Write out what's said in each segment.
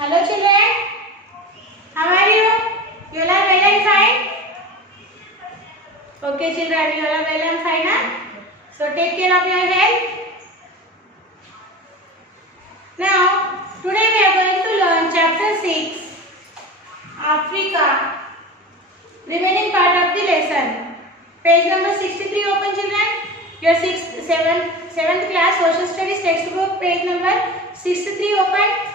Hello children, how are you? You all are well and fine? Okay children, you all are well and fine, huh? So take care of your health. Now, today we are going to learn chapter 6, Africa, remaining part of the lesson. Page number 63 open children. Your 7th class social studies textbook, page number 63 open.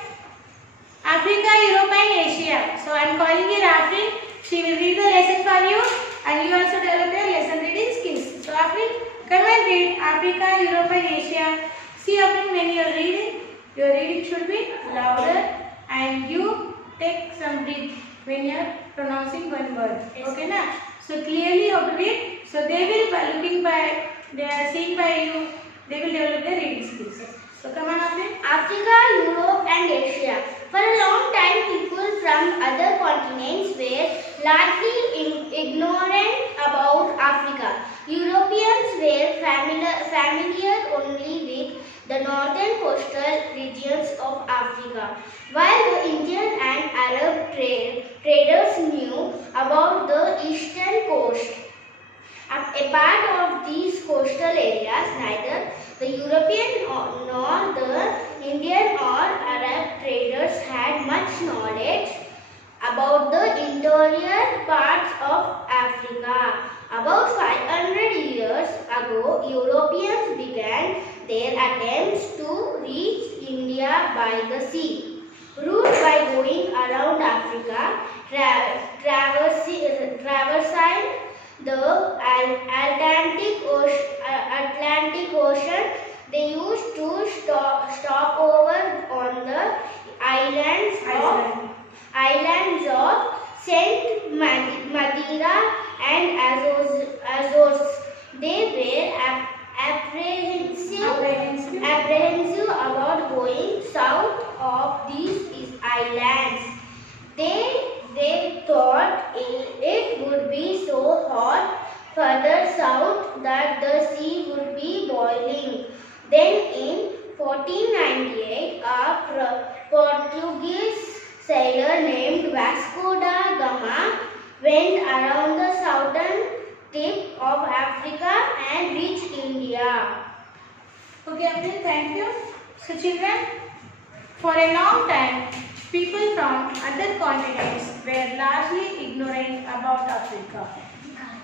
Africa, Europe and Asia. So I am calling here Afrin. She will read the lesson for you and you also develop your lesson reading skills. So Afrin, come and read Africa, Europe and Asia. See Afrin, when you are reading, your reading should be louder and you take some breath when you are pronouncing one word. Yes. Okay na? So clearly you have to read. So they will they are seeing by you, they will develop their reading skills. So come on Afrin. Africa, Europe and Asia. For a long time, people from other continents were largely ignorant about Africa. Europeans were familiar only with the northern coastal regions of Africa, while the Indian and Arab traders knew about the eastern coast. A part of these coastal areas, neither the European nor the Indian or Arab traders had much knowledge about the interior parts of Africa. About 500 years ago, Europeans began their attempts to reach India by the sea. Route by going around Africa, traversing the Atlantic Ocean, they used to stop over on the islands of Saint Madeira and Azores. They were apprehensive about going south of these islands. They thought it would be so hot further south that the sea would be boiling. Then in 1498, a Portuguese sailor named Vasco da Gama went around the southern tip of Africa and reached India. Okay, Abdul, thank you. So children, for a long time, people from other continents were largely ignorant about Africa.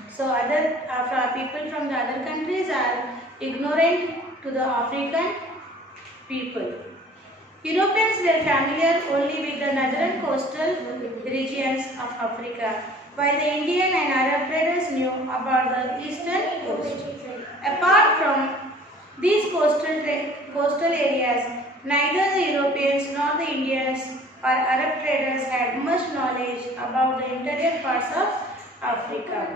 So people from the other countries are ignorant to the African people. Europeans were familiar only with the northern coastal regions of Africa, while the Indian and Arab traders knew about the eastern coast. Apart from these coastal areas, neither the Europeans nor the Indians or Arab traders had much knowledge about the interior parts of Africa.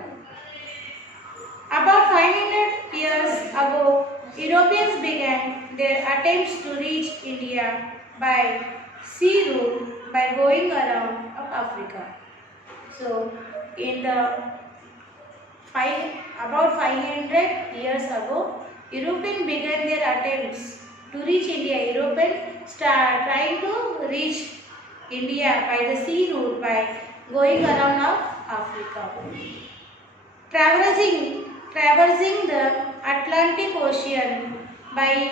About 500 years ago, Europeans began their attempts to reach India by sea route by going around Africa. So, about 500 years ago, Europeans began their attempts to reach India. Europeans trying to reach India by the sea route by going around Africa. Traversing the Atlantic Ocean they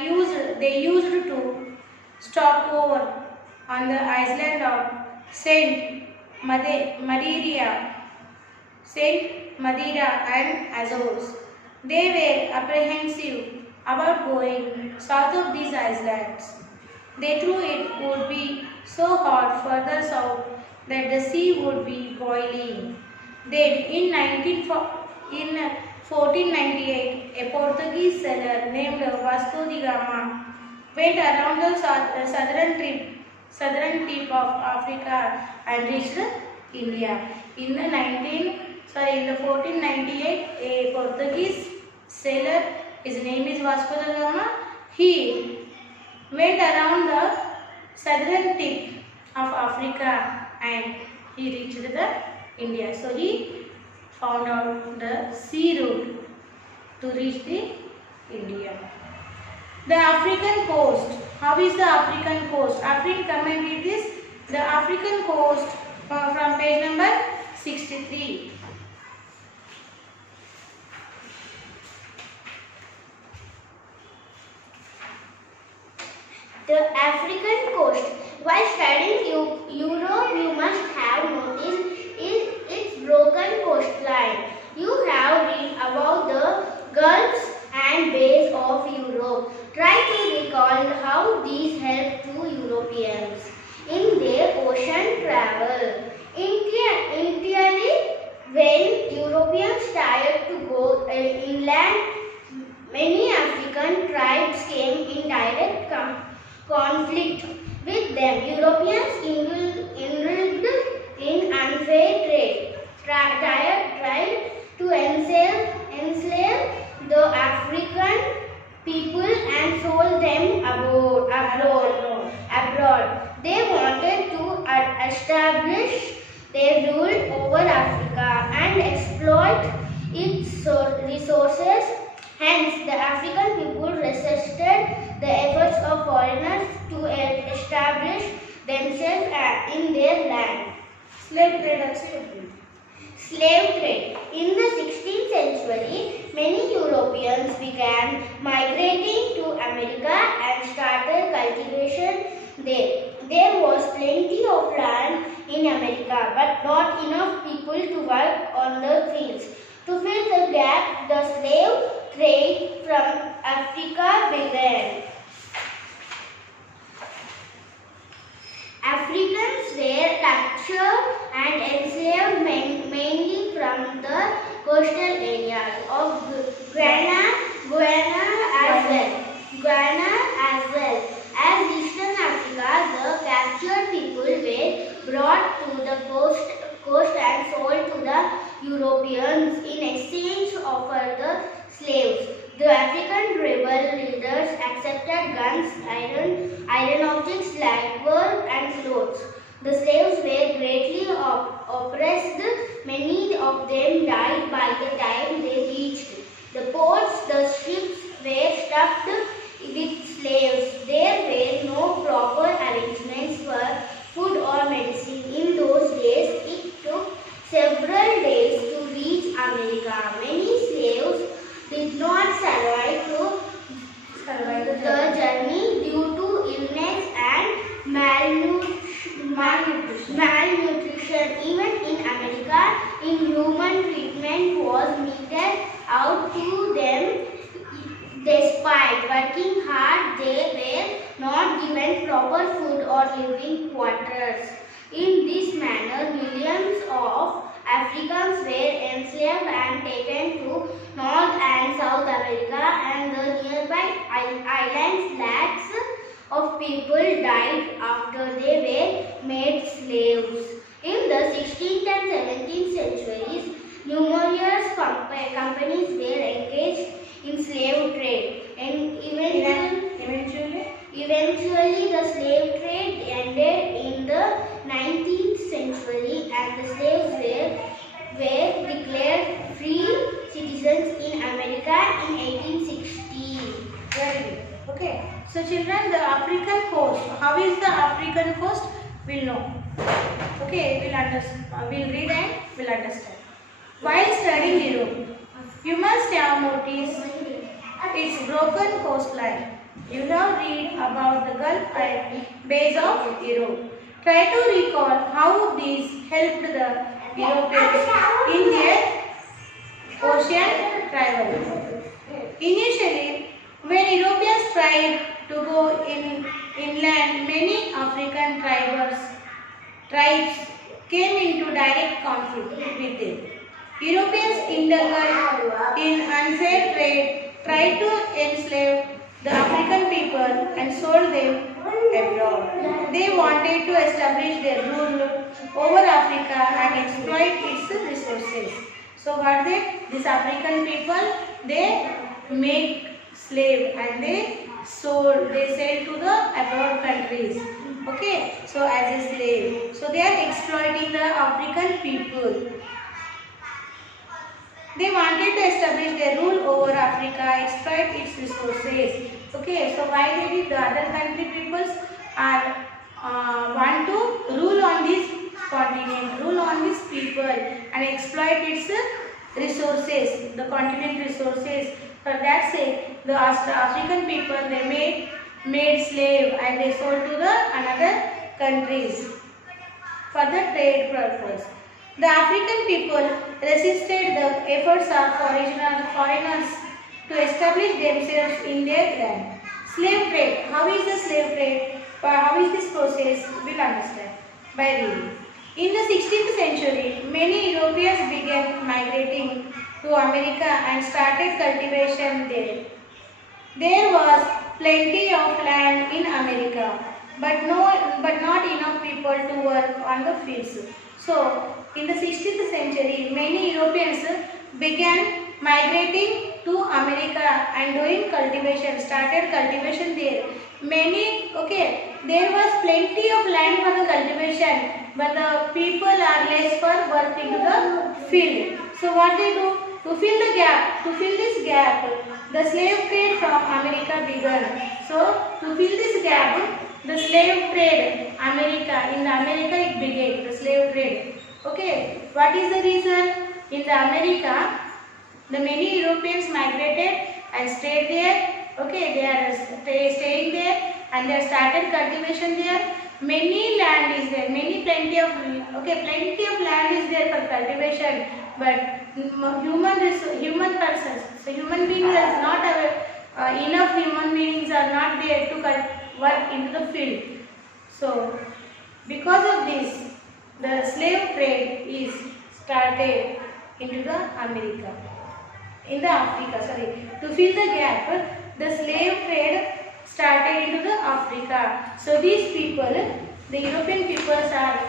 used to stop over on the island of Saint Madeira and Azores. They were apprehensive about going south of these islands. They thought it would be so hot further south that the sea would be boiling. Then in 1498, a Portuguese sailor named Vasco da Gama went around the southern tip of Africa and reached India. In the 1498, a Portuguese sailor, his name is Vasco da Gama, he went around the southern tip of Africa and he reached India. So he found out the sea route to reach India. The African coast. How is the African coast? African, come and read this. the African coast from page number 63. The African coast. While studying Europe, you must have noticed its broken coastline. You have read about the gulfs and bays of Europe. Try to recall how these helped to Europeans in their ocean travel. Initially, when Europeans tried to go inland, many African tribes came in direct conflict with them. Europeans indulged in unfair trade, tried to enslave the African people and sold them abroad. They wanted to establish their rule over Africa and exploit its resources. Hence, the African people resisted the efforts of foreigners to establish themselves in their land. Slave trade also. Slave trade. In the 16th century, many Europeans began migrating to America and started cultivation there. There was plenty of land in America, but not enough people to work on the fields. To fill the gap, the slave trade from Africa began. Africans were captured and enslaved mainly from the coastal areas of Guyana as well as Eastern Africa. The captured people were brought to the coast and sold to the Europeans in exchange for the slaves. The African rebel leaders accepted guns, iron objects like fur and clothes. The slaves were greatly oppressed. Many of them died by the time they reached the ports. The ships were stuffed with slaves. There were no proper arrangements for food or medicine. In those days, it took several days to reach America. Many slaves did not survive the journey due to illness and malnutrition. Even in America, inhuman treatment was meted out to them. Despite working hard, they were not given proper food or living quarters. In this manner, millions of Africans were enslaved and taken to North and South America and the nearby islands. Lakhs of people died after they were made slaves. In the 16th and 17th centuries, numerous companies were engaged in slave trade, and eventually the slave trade ended in the 19th century and the slaves were declared free citizens in America in 1860. Very good. Okay. So children, the African coast. How is the African coast? We'll know. Okay, we'll understand. We'll read and we'll understand. While studying Europe, you must have noticed its broken coastline. You have read about the Gulf and bays of Europe. Try to recall how these helped the Europeans in their ocean travel. Initially, when Europeans tried to go inland, many African tribes came into direct conflict with them. Europeans indulged in unfair trade, tried to enslave the African people and sold them abroad. They wanted to establish their rule over Africa and exploit its resources. So what these African people, they make slave and they sell to the abroad countries. Okay, so as a slave. So they are exploiting the African people. They wanted to establish their rule over Africa, exploit its resources. Okay, so why they did the other country peoples are want to resources, the continent resources. For that sake, the African people they made slave and they sold to the another countries for the trade purpose. The African people resisted the efforts of foreigners to establish themselves in their land. Slave trade. How is the slave trade? How is this process? We'll understand by reading. In the 16th century, many Europeans began migrating to America and started cultivation there. There was plenty of land in America, but not enough people to work on the fields. So, in the 16th century, many Europeans began migrating to America and doing cultivation, started cultivation there. There was plenty of land for the cultivation, but the people are less for work into the field. So what they do? To fill this gap, the slave trade from America began. So to fill this gap, the slave trade, in America it began, the slave trade. Okay, what is the reason? In the America, the many Europeans migrated and stayed there. Okay, they are staying there and they started cultivation there. Many land is there, plenty of land is there for cultivation, but human persons, so human beings are not enough human beings are not there to work into the field. So because of this, the slave trade is started into the America. In the Africa, to fill the gap, the slave trade started into the Africa. So these people, the European peoples are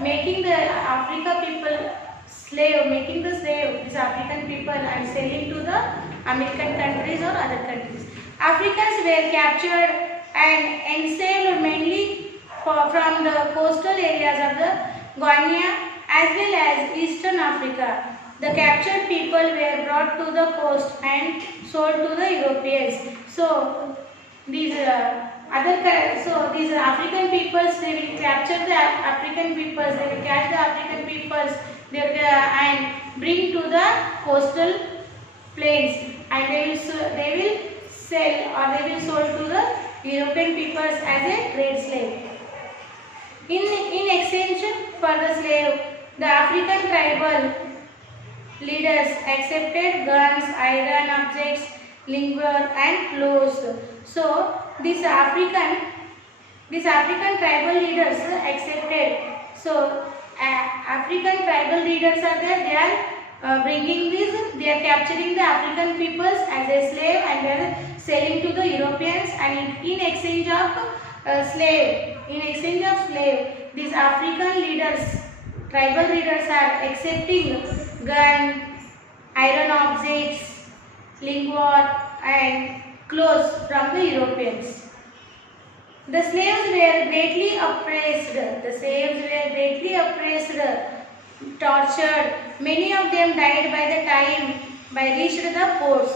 making the Africa people slave, making the slave, these African people and selling to the American countries or other countries. Africans were captured and enslaved mainly from the coastal areas of the Guinea as well as Eastern Africa. The captured people were brought to the coast and sold to the Europeans. So these African peoples, they will capture the African peoples, they will catch the African peoples, and bring to the coastal plains, and they will sell or they will sold to the European peoples as a trade slave. In exchange for the slave, the African tribal leaders accepted guns, iron objects, lingua and clothes. So these African tribal leaders accepted. So African tribal leaders are there. They are bringing this. They are capturing the African peoples as a slave and they are selling to the Europeans. And in exchange of slave, these African leaders, tribal leaders are accepting gun, iron objects, lingua and clothes from the Europeans. The slaves were greatly oppressed. Tortured. Many of them died by the time reached the ports.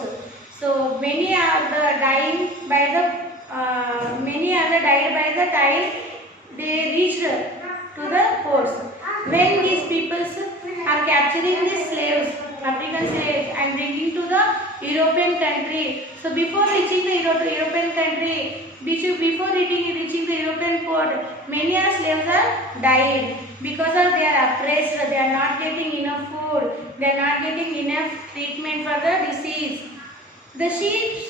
So many are died by the time they reached to the ports. When these peoples are capturing these slaves, African slaves, and bringing to the European country. So before reaching the European country, before reaching the European port, many slaves are died because of they are oppressed. They are not getting enough food. They are not getting enough treatment for the disease. The sheep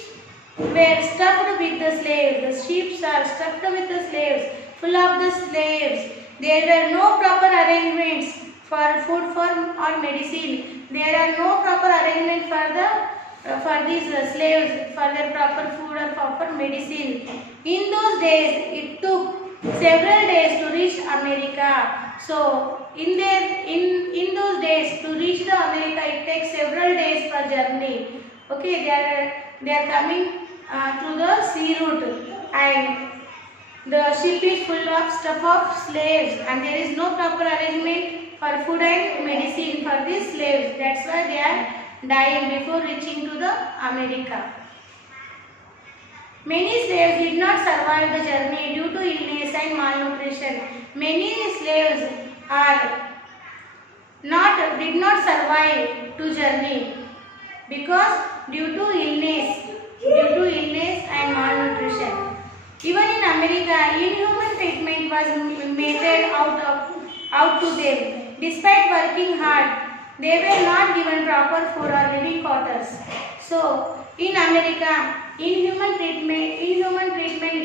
were stuffed with the slaves. The sheep are stuffed with the slaves, full of the slaves. There were no proper arrangements for food or medicine. There are no proper arrangement for these slaves for their proper food or proper medicine. In those days, it took several days to reach America. So in those days to reach the America, it takes several days for journey. Okay, they are coming through the sea route, and the ship is full of stuff of slaves, and there is no proper arrangement for food and medicine for these slaves. That's why they are dying before reaching to the America. Many slaves did not survive the journey due to illness and malnutrition. Many slaves are did not survive to journey because due to illness and malnutrition. Even in America, inhuman treatment was meted out to them. Despite working hard, they were not given proper food or living quarters. So, in America, inhuman treatment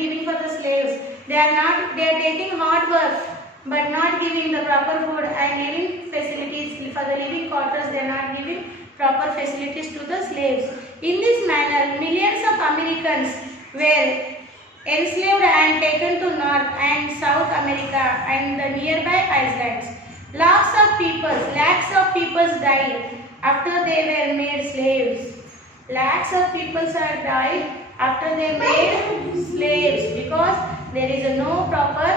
giving for the slaves. They are taking hard work, but not giving the proper food and living facilities for the living quarters. They are not giving proper facilities to the slaves. In this manner, millions of Americans were enslaved and taken to North and South America and the nearby islands. Lakhs of people died after they were made slaves. Lakhs of people are died after they made slaves because there is no proper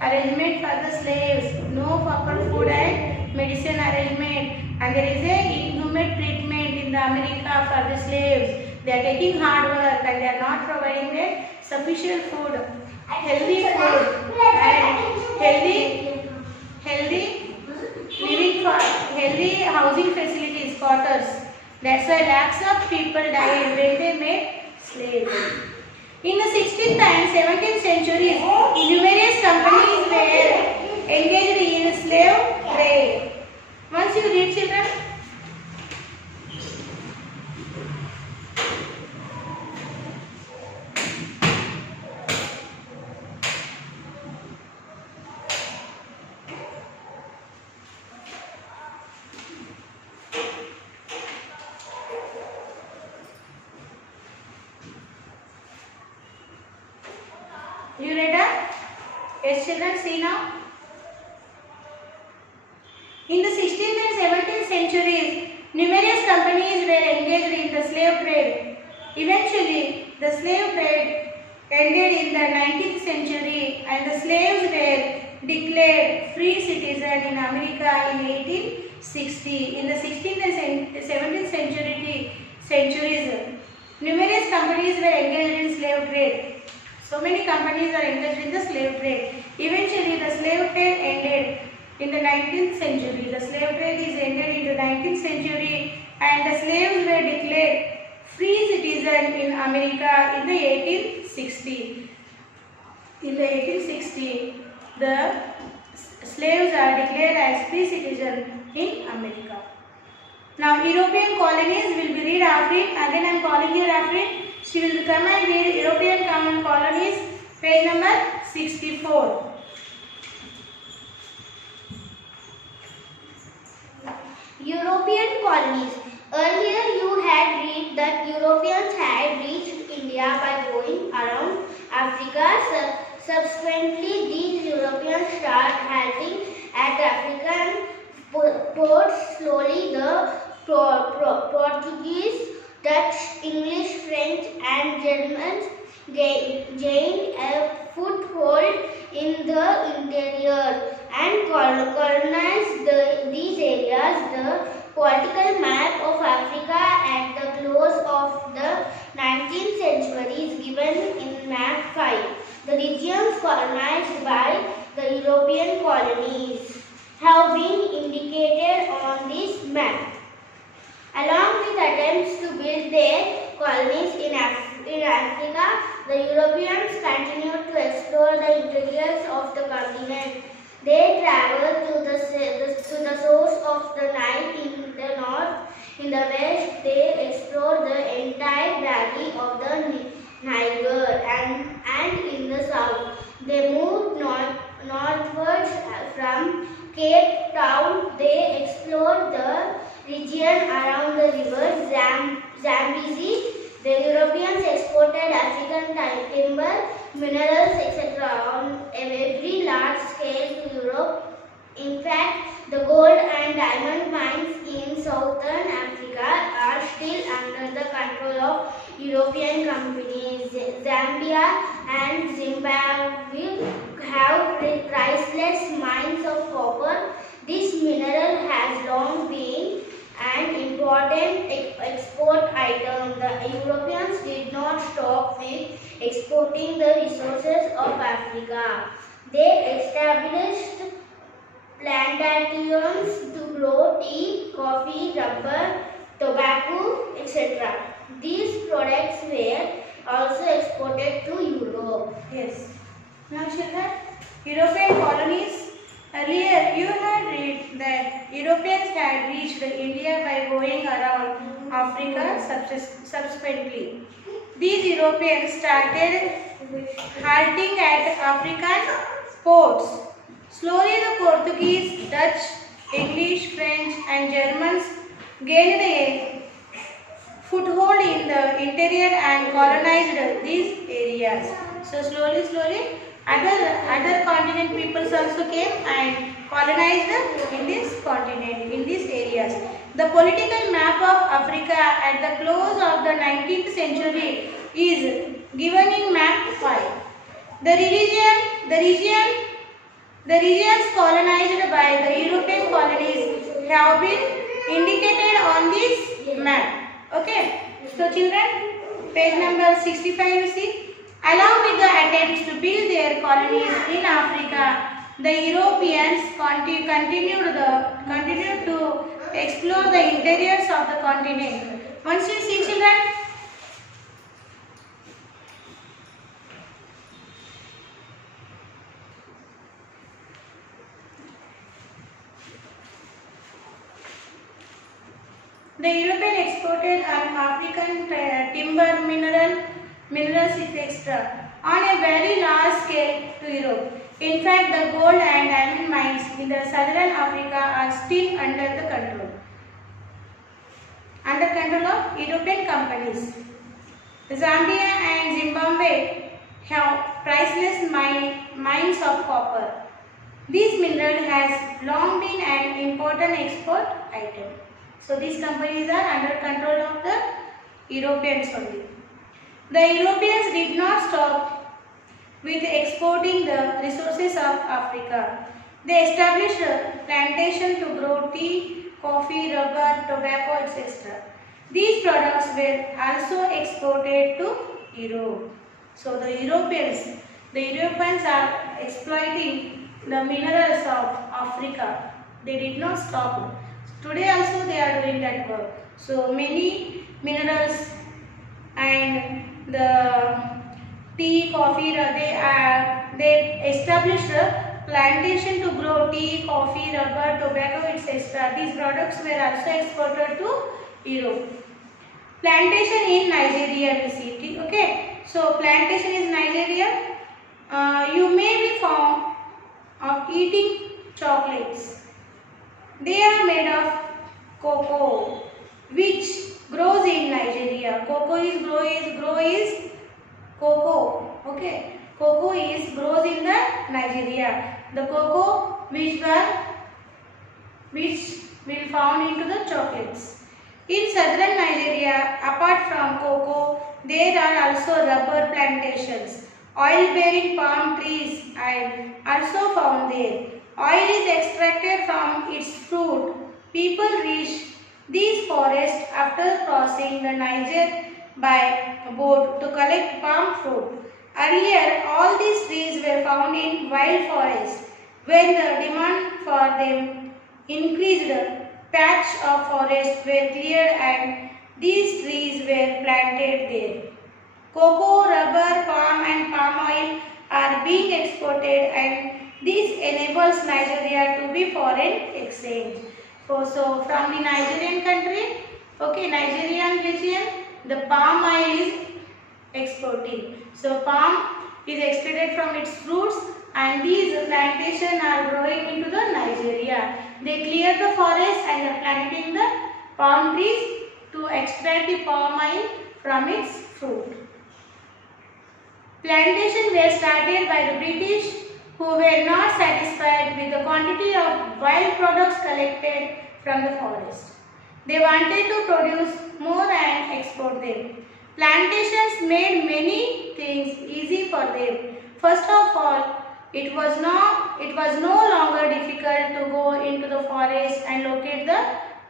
arrangement for the slaves, no proper food and medicine arrangement, and there is a inhuman treatment in the America for the slaves. They are taking hard work and they are not providing them sufficient food, healthy food, and healthy housing facilities, quarters. That's why lakhs of people died when they made slaves. In the 16th and 17th centuries, numerous companies were engaged in slave trade. Once you read, children. You read that? Yes, children, see now. In the 16th and 17th centuries, numerous companies were engaged in the slave trade. Eventually, the slave trade ended in the 19th century and the slaves were declared free citizens in America in 1860. In the 16th and 17th centuries, numerous companies were engaged in slave trade. So many companies are engaged in the slave trade. Eventually, the slave trade ended in the 19th century. The slave trade is ended in the 19th century and the slaves were declared free citizens in America in the 1860. In the 1860, the slaves are declared as free citizens in America. Now, European colonies will be read Afrin. Again, I am calling here Afrin. She will come and read European colonies, page number 64. European colonies. Earlier you had read that Europeans had reached India by going around Africa. Subsequently, these Europeans started halting at African ports. Slowly, the Portuguese, Dutch, English, French and Germans gained a foothold in the interior and colonized these areas. The political map of Africa at the close of the 19th century is given in map 5. The regions colonized by the European colonies have been indicated on this map. Along with attempts to build their colonies in Africa, the Europeans continued to explore the interiors of the continent. They traveled to the source of the Nile in the north. In the west, they explored the entire valley of the Niger, and in the south, they moved northwards from Cape Town. They explored the region around the river Zambezi. The Europeans exported African timber, minerals, etc. on a very large scale to Europe. In fact, the gold and diamond mines in southern Africa are still under the control of European companies. Zambia and Zimbabwe have priceless mines of copper. This mineral has long been an important export item. The Europeans did not stop with exporting the resources of Africa. They established plantations to grow tea, coffee, rubber, tobacco, etc. These products were also exported to Europe. Yes. Now children, European colonies. Earlier you had read that Europeans had reached India by going around Africa subsequently. These Europeans started halting at African ports. Slowly the Portuguese, Dutch, English, French and Germans gained a foothold in the interior and colonized these areas. So slowly, other continent peoples also came and colonized in this continent, in these areas. The political map of Africa at the close of the 19th century is given in map 5. The regions colonized by the European colonies have been indicated on this map. Okay. So children, page number 65 you see. Along with the attempts to build their colonies in Africa, the Europeans continued to explore the interiors of the continent. Once you see children, the European exported an African timber, minerals etc. on a very large scale to Europe. In fact, the gold and diamond mines in the southern Africa are still under control of European companies. Zambia and Zimbabwe have priceless mines of copper. This mineral has long been an important export item. So these companies are under control of the Europeans only. The Europeans did not stop with exporting the resources of Africa. They established a plantation to grow tea, coffee, rubber, tobacco, etc. These products were also exported to Europe. So the Europeans are exploiting the minerals of Africa. They did not stop. Today also they are doing that work. So many minerals and the tea, coffee, they established a plantation to grow tea, coffee, rubber, tobacco, etc. These products were also exported to Europe. Plantation in Nigeria we see. Okay. So plantation is Nigeria. You may be found of eating chocolates. They are made of cocoa, which grows in Nigeria. Cocoa is cocoa. Okay, cocoa grows in the Nigeria. The cocoa which will found into the chocolates. In southern Nigeria, apart from cocoa, there are also rubber plantations. Oil-bearing palm trees are also found there. Oil is extracted from its fruit. People reach these forests after crossing the Niger by boat to collect palm fruit. Earlier, all these trees were found in wild forests. When the demand for them increased, patches of forest were cleared and these trees were planted there. Cocoa, rubber, palm and palm oil are being exported and this enables Nigeria to be foreign exchange. So from the Nigerian country, okay, Nigerian region, the palm oil is exporting. So palm is extracted from its fruits and these plantations are growing into the Nigeria. They clear the forest and are planting the palm trees to extract the palm oil from its fruit. Plantations were started by the British who were not satisfied with the quantity of wild products collected from the forest. They wanted to produce more and export them. Plantations made many things easy for them. First of all, it was no longer difficult to go into the forest and locate the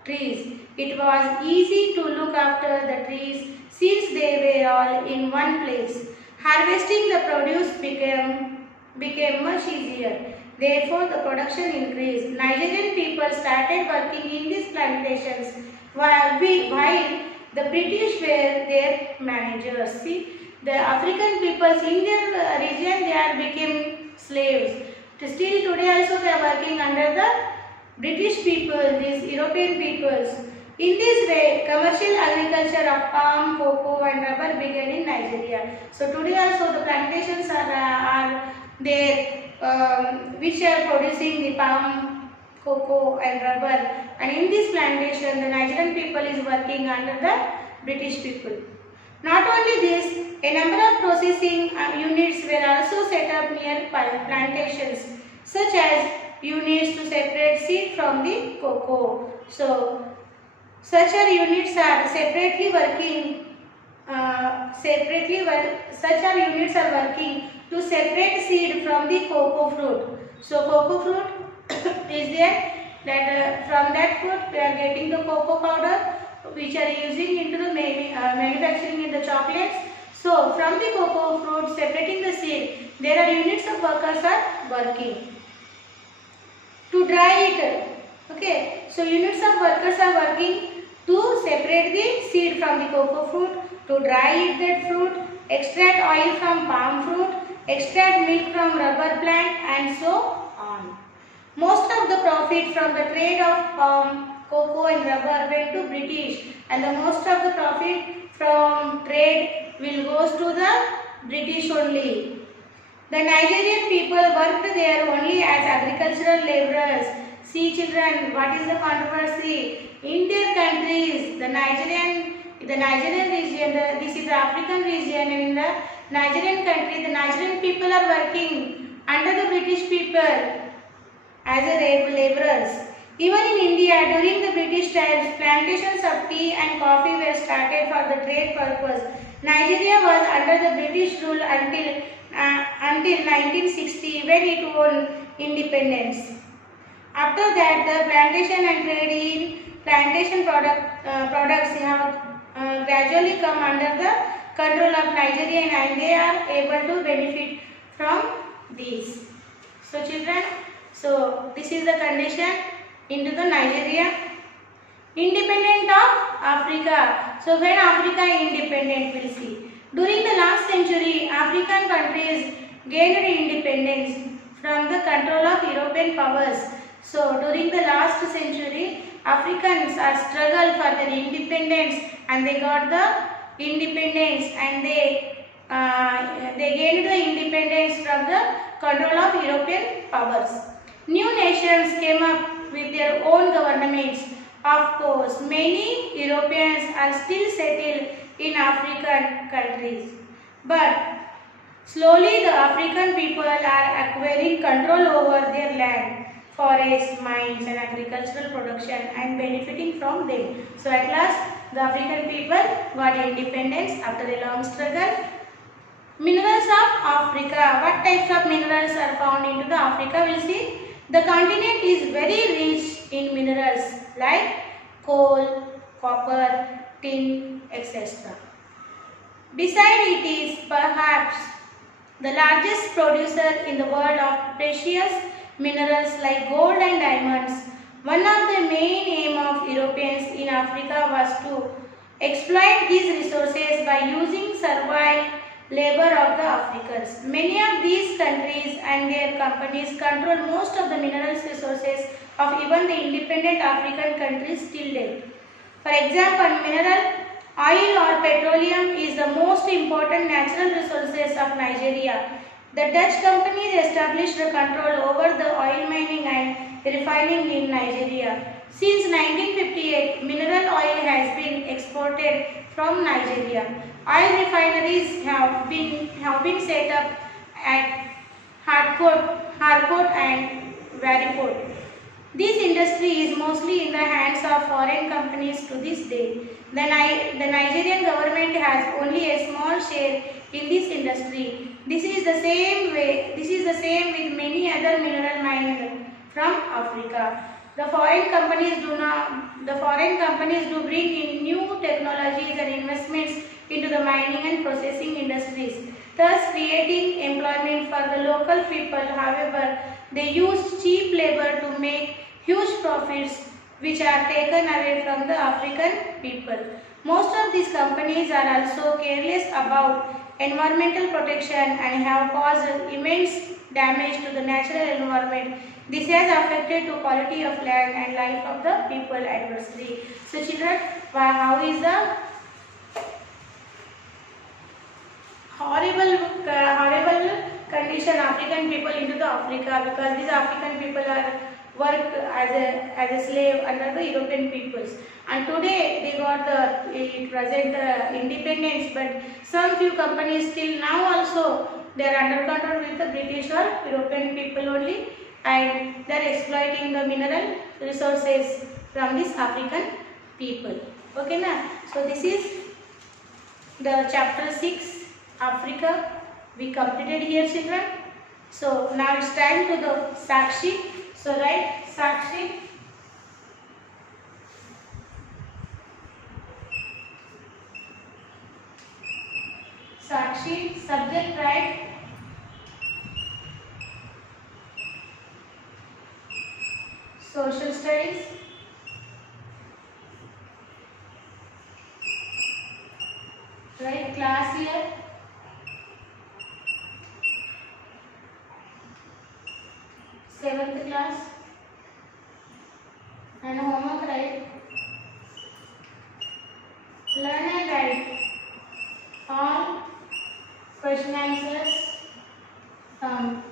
trees. It was easy to look after the trees since they were all in one place. Harvesting the produce became much easier. Therefore, the production increased. Nigerian people started working in these plantations while the British were their managers. See, the African peoples in their region, they are became slaves. Still today also they are working under the British people, these European peoples. In this way, commercial agriculture of palm, cocoa and rubber began in Nigeria. So today also the plantations are there which are producing the palm, cocoa and rubber, and in this plantation the Nigerian people is working under the British people. Not only this, a number of processing units were also set up near plantations, such as units to separate seed from the cocoa. So such units are separately working. Such units are working to separate seed from the cocoa fruit. So cocoa fruit is there. That from that fruit we are getting the cocoa powder, which are using into the manufacturing in the chocolates. So from the cocoa fruit separating the seed, there are units of workers are working to dry it. Okay, so units of workers are working to separate the seed from the cocoa fruit, to dry it that fruit, extract oil from palm fruit, extract milk from rubber plant, and so on. Most of the profit from the trade of palm, cocoa and rubber went to British, and the most of the profit from trade will goes to the British only. The Nigerian people worked there only as agricultural laborers. See children, what is the controversy? In their countries, the Nigerian region, this is the African region, and in the Nigerian country, the Nigerian people are working under the British people as a laborers. Even in India, during the British times, plantations of tea and coffee were started for the trade purpose. Nigeria was under the British rule until 1960, when it won independence. After that, the plantation and trade in plantation products have gradually come under the control of Nigeria, and they are able to benefit from these. So children, so this is the condition into the Nigeria. Independent of Africa. So when Africa independent, we'll see. During the last century, African countries gained independence from the control of European powers. So during the last century, Africans are struggled for their independence, and they got the independence, and they gained the independence from the control of European powers. New nations came up with their own governments. Of course, many Europeans are still settled in African countries, but slowly the African people are acquiring control over their land, forests, mines and agricultural production, and benefiting from them. So at last the African people got independence after a long struggle. Minerals of Africa. What types of minerals are found into the Africa? We will see. The continent is very rich in minerals like coal, copper, tin, etc. Beside, it is perhaps the largest producer in the world of precious minerals like gold and diamonds. One of the main aim of Europeans in Africa was to exploit these resources by using servile labor of the Africans. Many of these countries and their companies control most of the minerals resources of even the independent African countries till date. For example, mineral oil or petroleum is the most important natural resources of Nigeria. The Dutch companies established the control over the oil mining and refining in Nigeria. Since 1958, mineral oil has been exported from Nigeria. Oil refineries have been set up at Harcourt and Variport. This industry is mostly in the hands of foreign companies to this day. The Nigerian government has only a small share in this industry. This is the same with many other mineral mines from Africa. The foreign companies do bring in new technologies and investments into the mining and processing industries. thus creating employment for the local people. However, they use cheap labor to make huge profits which are taken away from the African people. Most of these companies are also careless about environmental protection and have caused immense damage to the natural environment. This has affected the quality of land and life of the people adversely. So children, how is the horrible condition African people into the Africa, because these African people are work as a slave under the European peoples, and today they got the present independence, but some few companies still now also they are under control with the British or European people only, and they are exploiting the mineral resources from these African people. Okay na? So this is the chapter 6 Africa we completed here, children. So now it's time to the Sakshi. So write Sakshi. Sakshi, subject write social studies. Right, class year. Seventh class. And homework write. Learn and write all question answers from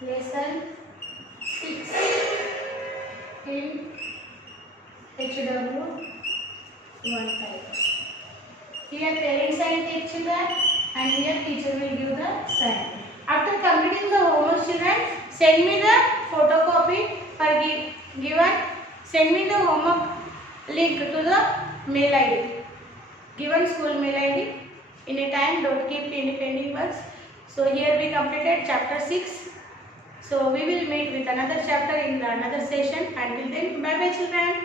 lesson 6 in HW 15. Here parents sign take children, and here teacher will give the sign. After completing the homework, children, send me the photocopy for given. Send me the homework link to the mail ID. Given school mail ID. In a time, don't keep any pending works. So here we completed chapter 6. So we will meet with another chapter in the another session. Until then, bye bye children.